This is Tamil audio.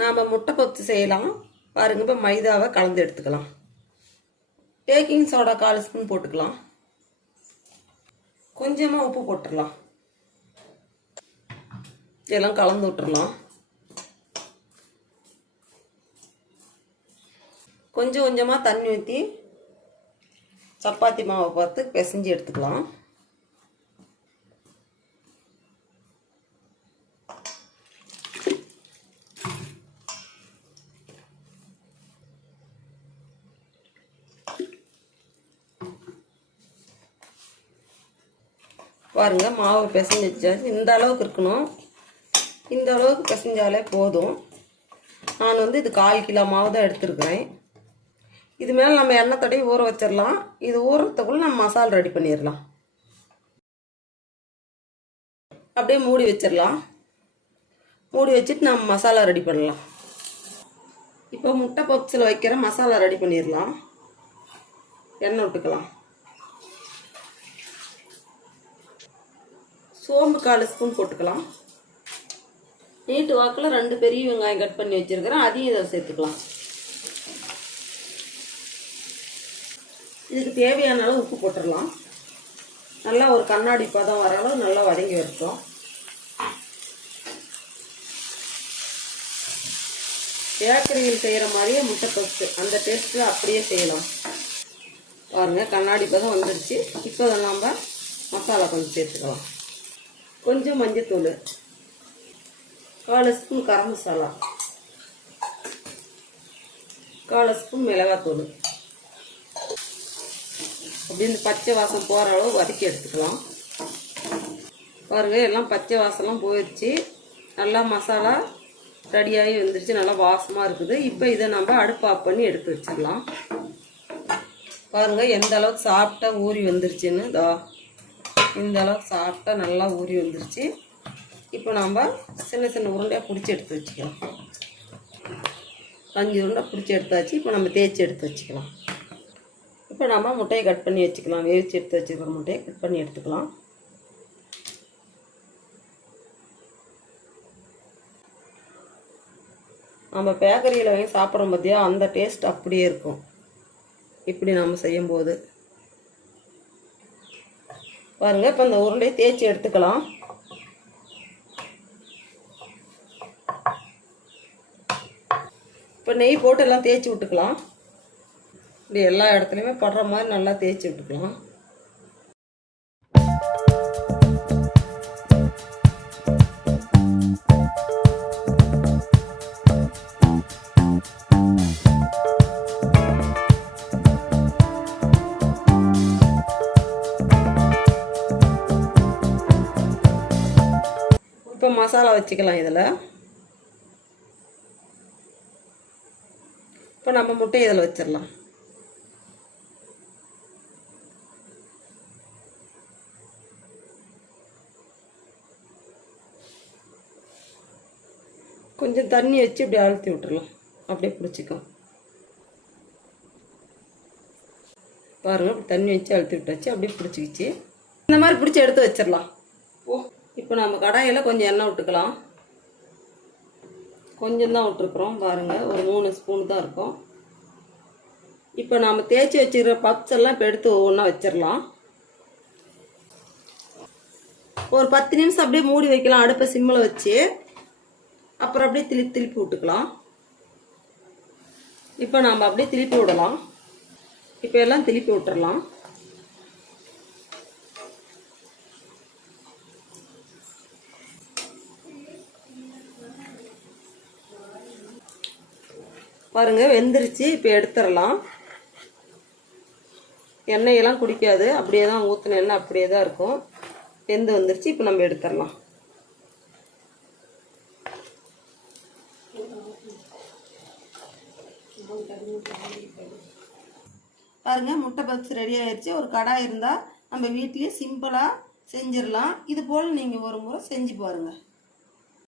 நாம் முட்டை பப்ஸ் செய்யலாம் பாருங்க. இப்போ மைதாவை கலந்து எடுத்துக்கலாம். பேக்கிங் சோடா 1/4 ஸ்பூன் போட்டுக்கலாம். கொஞ்சமாக உப்பு போட்டுடலாம். இதெல்லாம் கலந்து விட்டுறலாம். கொஞ்சம் கொஞ்சமாக தண்ணி ஊற்றி சப்பாத்தி மாவை பார்த்து பிசைஞ்சு எடுத்துக்கலாம். பாருங்க மாவு பிசைஞ்சு வச்சாச்சு. இந்த அளவுக்கு இருக்கணும். இந்த அளவுக்கு பிசைஞ்சாலே போதும். நான் வந்து இது 1/4 கிலோ மாவு தான் எடுத்துருக்கிறேன். இது மேலே நம்ம எண்ணெய் தடவி ஊற வச்சிடலாம். இது ஊறத்துக்குள்ள நம்ம மசாலா ரெடி பண்ணிடலாம். அப்படியே மூடி வச்சிடலாம். மூடி வச்சுட்டு நம்ம மசாலா ரெடி பண்ணலாம். இப்போ முட்டை பப்ஸில் வைக்கிற மசாலா ரெடி பண்ணிடலாம். எண்ணெய் விட்டுக்கலாம். சோம்பு 1/4 ஸ்பூன் போட்டுக்கலாம். நீட்டு வாக்கில் 2 பெரிய வெங்காயம் கட் பண்ணி வச்சிருக்கிறேன். அதையும் இதை சேர்த்துக்கலாம். இதுக்கு தேவையான அளவு உப்பு போட்டுடலாம். நல்லா ஒரு கண்ணாடி பதம் வர அளவு நல்லா வதங்கி வரட்டும். பேக்கரியில் செய்கிற மாதிரியே முட்டை பப்ஸ் அந்த டேஸ்ட்டில் அப்படியே செய்யலாம். பாருங்கள் கண்ணாடி பதம் வந்துடுச்சு. இப்போ நம்ம மசாலா கொஞ்சம் சேர்த்துக்கலாம். கொஞ்சம் மஞ்சத்தூள், 1/4 ஸ்பூன் கரம் மசாலா, 1/4 ஸ்பூன் மிளகாத்தூள். அப்படி இந்த பச்சை வாசம் போகிற அளவு வதக்கி எடுத்துக்கலாம். பாருங்கள் எல்லாம் பச்சை வாசம்லாம் போயிடுச்சு. நல்லா மசாலா ரெடியாகி வந்துடுச்சு. நல்லா வாசமாக இருக்குது. இப்போ இதை நம்ம அடுப்பு ஆஃப் பண்ணி எடுத்து வச்சிடலாம். பாருங்கள் எந்த அளவுக்கு சாப்பிட்டா ஊறி வந்துருச்சுன்னு. இந்த அளவுக்கு சாப்பிட்டா நல்லா ஊறி வந்துருச்சு. இப்போ நம்ம சின்ன சின்ன உருண்டையாக பிடிச்சி எடுத்து வச்சுக்கலாம். 5 உருண்டை பிடிச்சி எடுத்தாச்சு. இப்போ நம்ம தேய்ச்சி எடுத்து வச்சுக்கலாம். இப்போ நம்ம முட்டையை கட் பண்ணி வச்சுக்கலாம். வேவிச்சு எடுத்து வச்சுக்கிற முட்டையை கட் பண்ணி எடுத்துக்கலாம். நம்ம பேக்கரியில் வாங்கி சாப்பிட்றோம் பார்த்தியா, அந்த டேஸ்ட் அப்படியே இருக்கும் இப்படி நம்ம செய்யும்போது. பாருங்கள் இப்போ இந்த உருண்டையை தேய்ச்சி எடுத்துக்கலாம். இப்போ நெய் போட்டு எல்லாம் தேய்ச்சி விட்டுக்கலாம். இப்படி எல்லா இடத்துலையுமே படுற மாதிரி நல்லா தேய்ச்சி விட்டுக்கலாம். இப்போ மசாலா வச்சுக்கலாம். இதில் இப்போ நம்ம முட்டையை இதில் வச்சிடலாம். கொஞ்சம் தண்ணி வச்சு இப்படி அழுத்தி விட்டுறலாம். அப்படியே பிடிச்சிக்கும். பாருங்கள் இப்படி தண்ணி வச்சு அழுத்தி விட்டாச்சு. அப்படியே பிடிச்சிக்கிச்சு. இந்த மாதிரி பிடிச்சி எடுத்து வச்சிடலாம். இப்போ நம்ம கடாயில் கொஞ்சம் எண்ணெய் விட்டுக்கலாம். கொஞ்சம் தான் விட்டுருக்குறோம். பாருங்கள் ஒரு 3 ஸ்பூன் தான் இருக்கும். இப்போ நாம் தேய்ச்சி வச்சுக்கிற பப்ஸ் எல்லாம் இப்போ எடுத்து ஒவ்வொன்றா வச்சிடலாம். ஒரு 10 நிமிஷம் அப்படியே மூடி வைக்கலாம். அடுப்பை சிம்மில் வச்சு அப்புறம் அப்படியே திருப்பி விட்டுக்கலாம். இப்போ நாம் அப்படியே திருப்பி விடலாம். இப்போ எல்லாம் திருப்பி விட்டுறலாம். பாருங்கள் வெந்துருச்சு. இப்போ எடுத்துடலாம். எண்ணெயெல்லாம் குடிக்காது. அப்படியே தான் ஊற்றின எண்ணெய் அப்படியே தான் இருக்கும். வெந்து வந்துருச்சு. இப்போ நம்ம எடுத்துடலாம். பாருங்கள் முட்டை பப்ஸ் ரெடி ஆயிடுச்சு. ஒரு கடாய் இருந்தால் நம்ம வீட்லேயே சிம்பிளாக செஞ்சிடலாம். இது போல் நீங்கள் ஒரு முறை செஞ்சு பாருங்கள்.